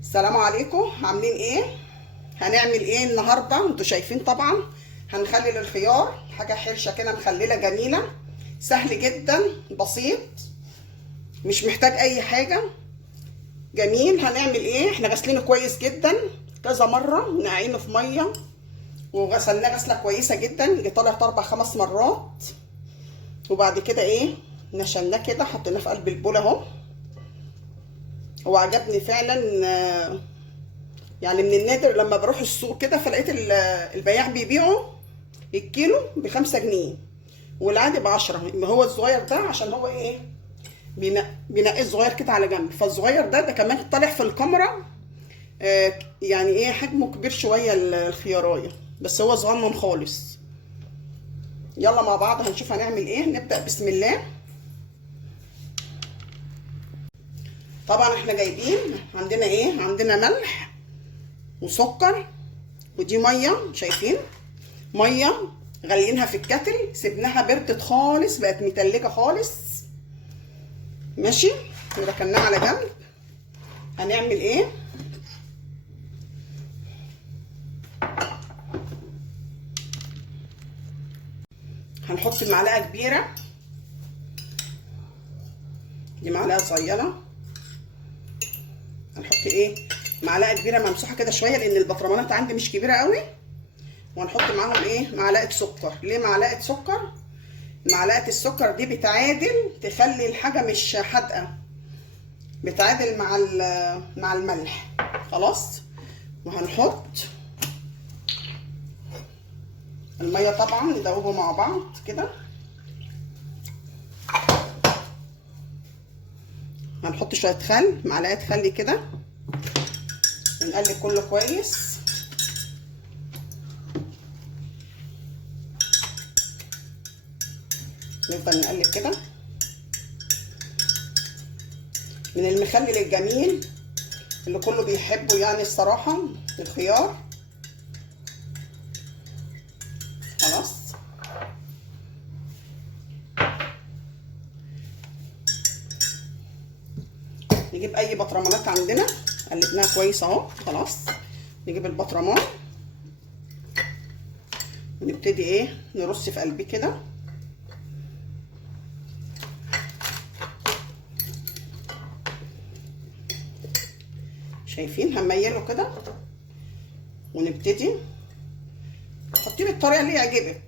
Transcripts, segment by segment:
السلام عليكم، عاملين ايه؟ هنعمل ايه النهارده؟ انتوا شايفين طبعا. هنخلل الخيار، حاجه حرشه كده مخلله جميله. سهل جدا، بسيط، مش محتاج اي حاجه. جميل. هنعمل ايه؟ احنا غسلينه كويس جدا كذا مره، نقعينه في ميه وغسلناه غسله كويسه جدا، يجي طالع 4-5 مرات. وبعد كده ايه؟ نشلناه كده، حطيناه في قلب البول اهو. هو عجبني فعلا. يعني من النادر لما بروح السوق كده فلقيت البياع بيبيعوا الكيلو ب5 جنيه، والعادي ب10. هو الصغير ده عشان هو ايه، بينقي الصغير كده على جنب، فالصغير ده كمان طالع في الكاميرا. يعني ايه، حجمه كبير شويه الخيارايه، بس هو صغنن خالص. يلا مع بعض هنشوف هنعمل ايه. نبدأ بسم الله. طبعا احنا جايبين عندنا ايه، عندنا ملح وسكر، ودي ميه، شايفين؟ ميه غليناها في الكتل، سيبناها بردت خالص، بقت متلجه خالص. ماشي، وركناها على جنب. هنعمل ايه؟ هنحط معلقه كبيره، دي معلقه صغيره. هنحط ايه، معلقه كبيره ممسوحه كده شويه، لان البطرمانات عندي مش كبيره قوي. وهنحط معاهم ايه، معلقه سكر. ليه معلقه سكر؟ معلقه السكر دي بتعادل، تخلي الحاجه مش حادقه، بتعادل مع الملح. خلاص. وهنحط الميه طبعا، ندوبه مع بعض كده. هنحط شويه خل، معلقه خل كده، ونقلب كله كويس. نفضل نقلب كده. من المخلل الجميل اللي كله بيحبه يعني الصراحه، الخيار. خلاص. نجيب اي بطرمانات عندنا، قلبناها كويس اهو. خلاص، نجيب البطرمان ونبتدي ايه، نرص في قلبيه كده. شايفين؟ هنميله كده ونبتدي حطيه بالطريقه اللي يعجبك.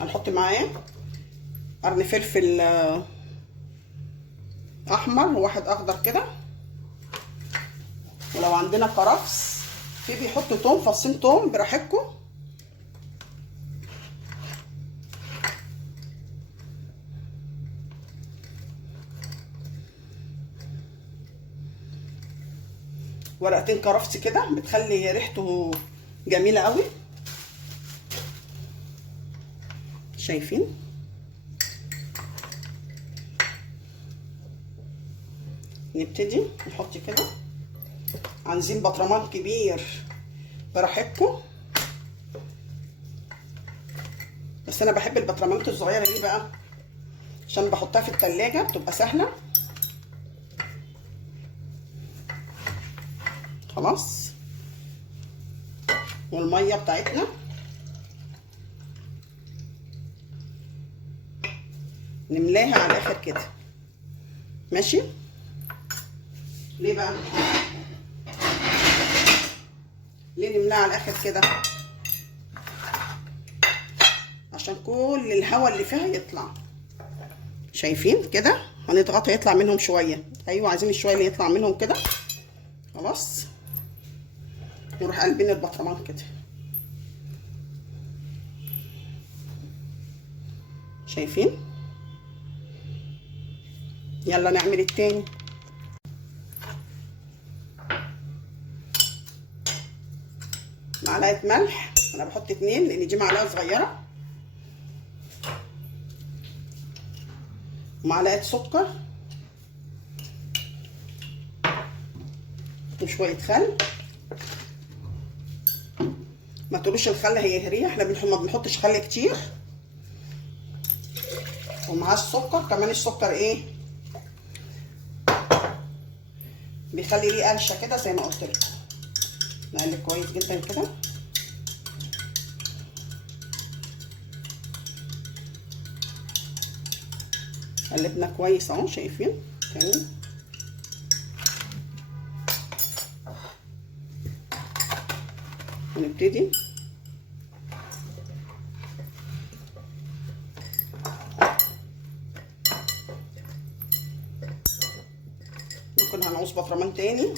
هنحط معاه قرن فلفل احمر وواحد اخضر كده. ولو عندنا كرفس، في بيحطوا توم، فصين توم براحتكم. ورقتين كرفس كده بتخلي ريحته جميله قوي. شايفين؟ نبتدي نحط كده. عايزين بطرمان كبير براحتكم، بس انا بحب البطرمانات الصغيره دي بقى، عشان بحطها في التلاجة بتبقى سهله. خلاص. والميه بتاعتنا نملاها على الاخر كده. ماشي. ليه بقى؟ ليه نملاها على الاخر كده؟ عشان كل الهواء اللي فيها يطلع. شايفين كده؟ هنضغطها يطلع منهم شويه. ايوه، عايزين الشويه اللي يطلع منهم كده. خلاص. نروح قلبين البطرمان كده. شايفين؟ يلا نعمل التاني. معلقه ملح، انا بحط 2 لان دي معلقه صغيره. معلقه سكر، وشويه خل. ما تقولوش الخل هيهريه، احنا ما بنحطش خل كتير. ومعاه السكر كمان. السكر ايه بيخلي ليه قرشه كده زي ما قلت لكم. نقلب كويس جدا كده. قلبنا كويس اهو، شايفين تمام. ونبتدي ممكن هنعوز بطرمان تاني.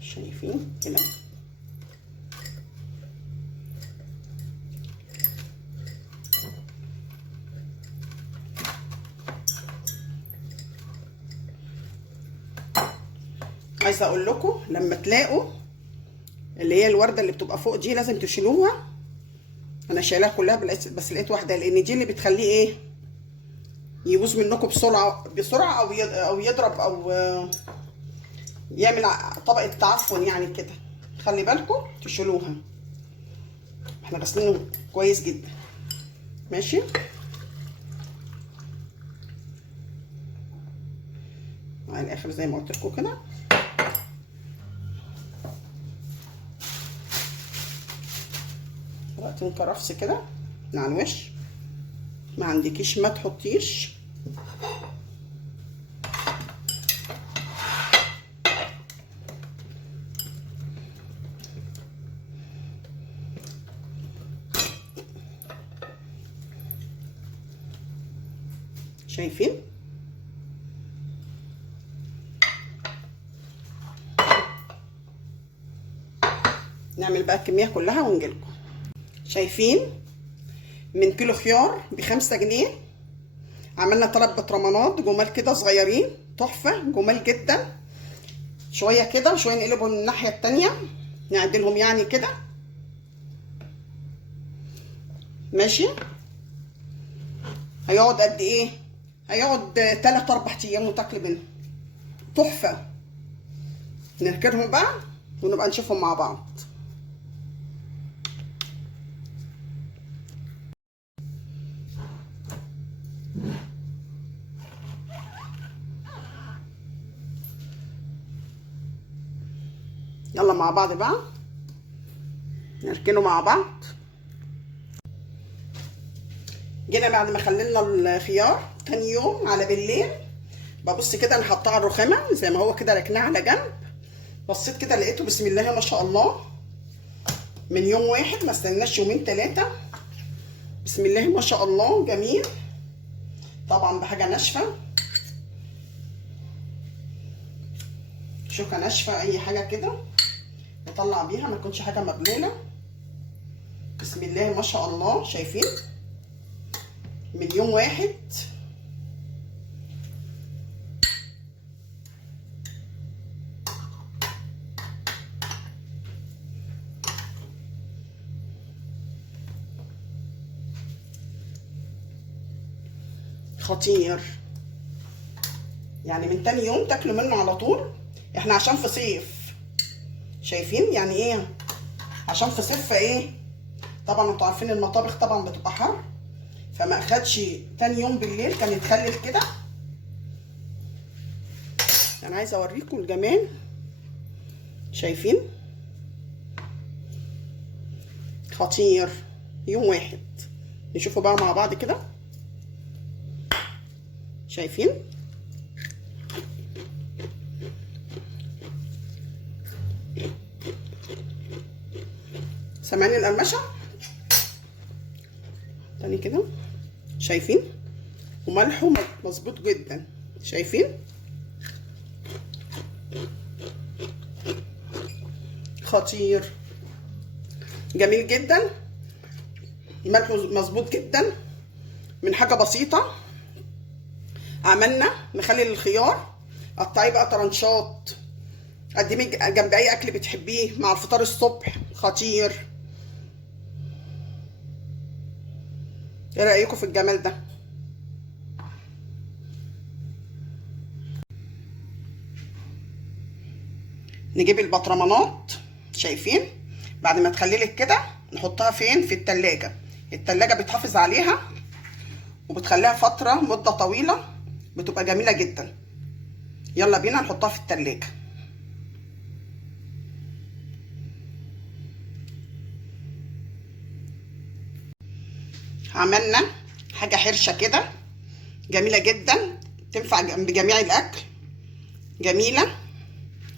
شايفين كده. عايزه اقول لكم لما تلاقوا اللي هي الورده اللي بتبقى فوق دي لازم تشيلوها. انا شايلاها كلها بس لقيت واحده، لان دي اللي بتخليه ايه يبوظ منكم بسرعه او يضرب او يعمل طبقه تعفن يعني كده. خلي بالكم تشيلوها. احنا غسلينه كويس جدا. ماشي. على الاخر زي ما قلت لكم كده. طبقتين كرفس كده من على الوش. ما عندكيش ما تحطيش. شايفين؟ نعمل بقى الكميه كلها ونجيلكم. شايفين؟ من كيلو خيار ب5 جنيه عملنا 3 بطرمانات جمال كده صغيرين تحفه جمال جدا. شويه كده وشويه نقلبهم من الناحيه التانيه نعدلهم يعني كده. ماشي. هيقعد قد ايه؟ هيقعد 3 4 ايام وتاكلي منهم. تحفه. نركنهم بقى ونبقى نشوفهم مع بعض. يلا مع بعض بقى نركنه مع بعض. جينا بعد ما خلينا الخيار تاني يوم على بالليل. ببص كده انا حاطاه على الرخامه زي ما هو كده، ركناه على جنب. بصيت كده لقيته بسم الله ما شاء الله من يوم واحد، ما استناش يومين 3. بسم الله ما شاء الله جميل. طبعا بحاجه ناشفه، شوكه ناشفه اي حاجه كده نطلع بيها، ما تكونش حاجه مبلوله. بسم الله ما شاء الله. شايفين؟ من يوم واحد. خطير يعني. من تاني يوم تاكلوا منه على طول. احنا عشان في صيف، شايفين يعني ايه؟ عشان في صيف فايه طبعا انتوا عارفين المطابخ طبعا بتبقى حر، فما اخدش تاني يوم بالليل كان يتخلل كده. انا عايزه اوريكم الجمال. شايفين؟ خطير. يوم واحد. نشوفه بقى مع بعض كده. شايفين؟ سامعين القرمشه تاني كده؟ شايفين؟ وملحه مظبوط جدا. شايفين؟ خطير جميل جدا. ملحه مظبوط جدا. من حاجه بسيطه عملنا مخلل الخيار. قطعيه بقى طرنشات، قدميه جنب اي اكل بتحبيه مع الفطار الصبح. خطير. ايه رايكم في الجمال ده؟ نجيب البطرمانات، شايفين؟ بعد ما تخللت كده نحطها فين؟ في التلاجة. التلاجة بتحافظ عليها وبتخليها فترة مدة طويلة، بتبقى جميلة جدا. يلا بينا نحطها في التلاجة. عملنا حاجة حرشة كده جميلة جدا، تنفع بجميع الأكل، جميلة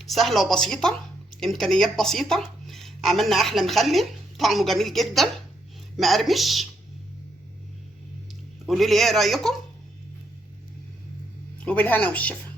سهلة وبسيطة، إمكانيات بسيطة. عملنا أحلى مخلل، طعمه جميل جدا مقرمش. قولوا لي إيه رأيكم، وبالهنا والشفا.